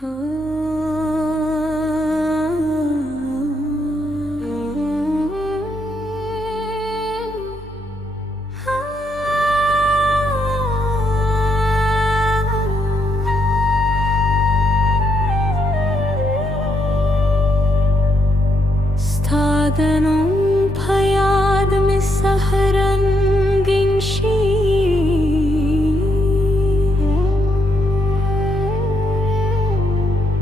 Staden payad mi sahrangin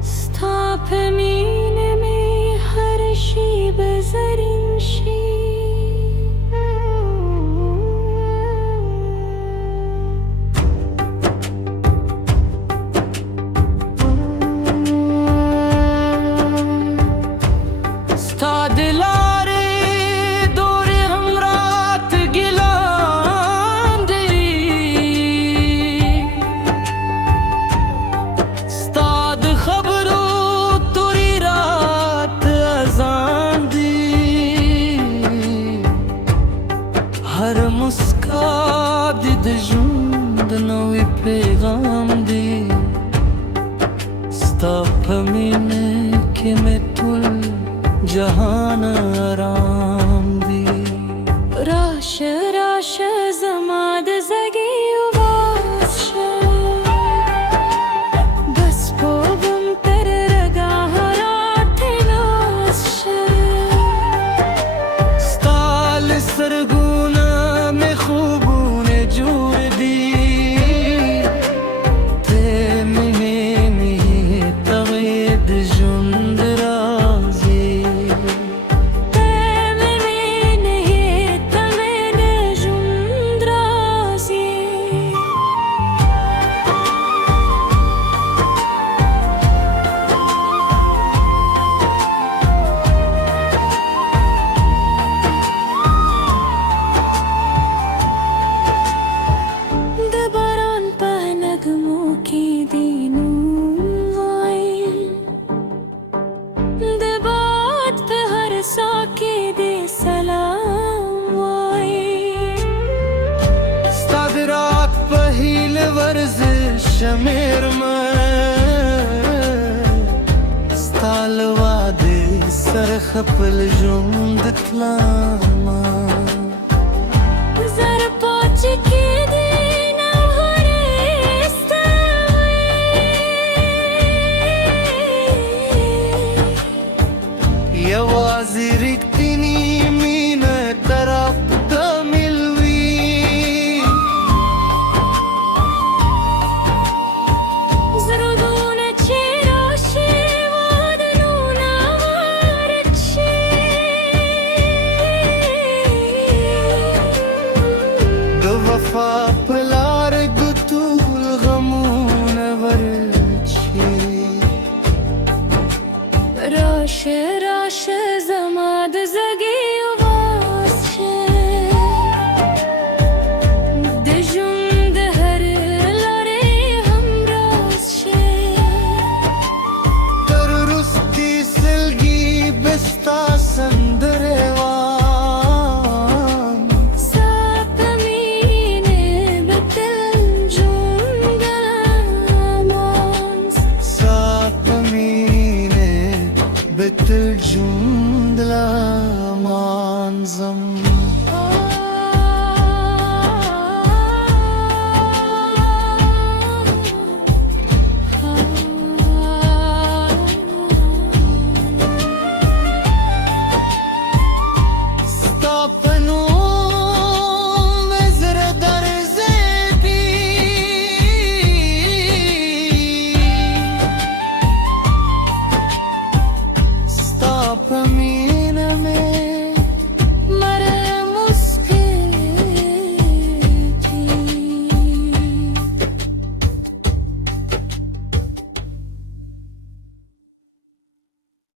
Stapemine mi har shi bezarin shi हर मुस्कान दिजूंद नवी पैगाम दी स्तापमीने के मैं तुल जहान आराम दी राश राश जमाद जगी उबाश बस पोगम तर रगा हराठ नाश स्ताल सरगुना में खूबूने जूर दी ते मिने तगीद जुंद राजी ते मिने तगीद जुंद राजी शमेर स्ताल वादे सरखपल जुंद तलामा